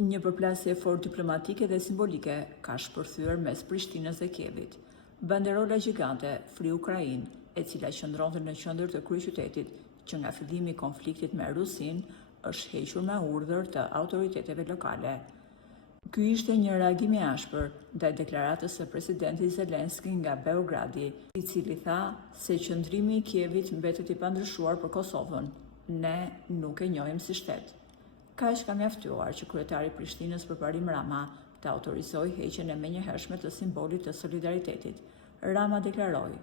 Një përplasje fort diplomatike dhe simbolike ka shpërthyer mes Prishtinës dhe Kievit. Banderola gjigante Free Ukraine, e cila qëndronte në qendër të kryeqytetit që nga fillimi i konfliktit me Rusinë, është hequr me urdhër të autoriteteve lokale. Ky ishte një reagim i ashpër ndaj deklaratës së presidentit Zelenski nga Beogradi, i cili tha se qëndrimi i Kievit mbetet i pandryshuar për Kosovën. Ne nuk e njohim si shtet. Kaq ka mjaftuar që kryetari i Prishtinës Përparim Rama të autorizoi heqjen e menjëhershme të simbolit të solidaritetit. Rama deklaroi: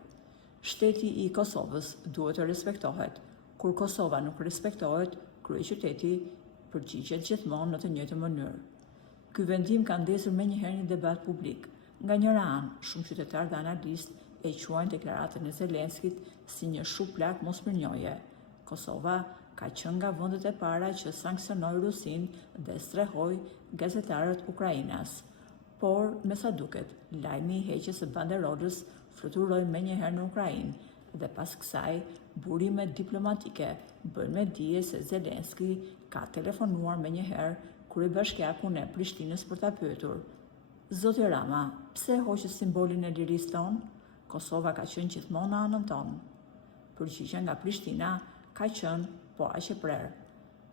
"Shteti i Kosovës duhet të respektohet. Kur Kosova nuk respektohet, kryeqyteti përgjigjet gjithmonë në të njëjtën mënyrë." Ky vendim ka ndezur menjëherë një debat publik. Nga njëra anë, shumë qytetarë dhe analistë e quajnë deklaratën e Zelenskit si një shuplak mosmirnjohje. Kosova ka qenë nga vendet e para që sankcionoi Rusinë dhe strehoi gazetarët ukrainas. Por, me sa duket, lajmi i heqjes së banderolës fluturoi menjëherë në Ukrainë dhe pas kësaj burimet diplomatike bën me dije se Zelenski ka telefonuar menjëherë kryebashkiakun e Prishtinës për ta pyetur: "Zoti Rama, pse hoqët simbolin e lirisë tonë? Kosova ka qenë gjithmonë në anën tonë." Përgjigjja nga Prishtina ka qenë po aq e prerë: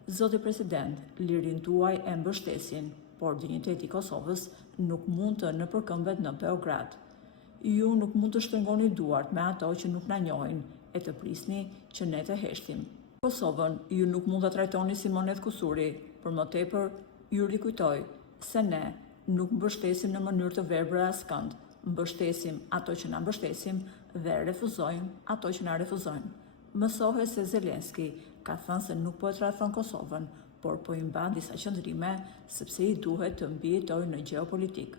"Zoti president, lirinë tuaj e mbështesin, por dinjiteti i Kosovës nuk mund të nëpërkëmbet në Beograd. Ju nuk mund të shtrëngoni duart me ato që nuk na njohin e të prisni që ne të heshtim. Kosovën ju nuk mund ta trajtoni si monedhë kusuri, për më tepër ju rikujtoj se ne nuk mbështesim në mënyrë të verbër askënd, mbështesim ato që na mbështesim dhe refuzojmë ato që na refuzojnë." Mësohet se Zelenski ka thënë se nuk po e tradhton Kosovën, por po i mban disa qëndrime sepse i duhet të mbijetojë në gjeopolitik.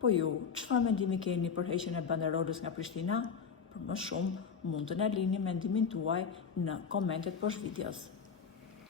Po ju, çfarë mendimi keni për heqjen e banderolës nga Prishtina? Për më shumë, mund të na lini mendimin tuaj në komentet poshtë videos.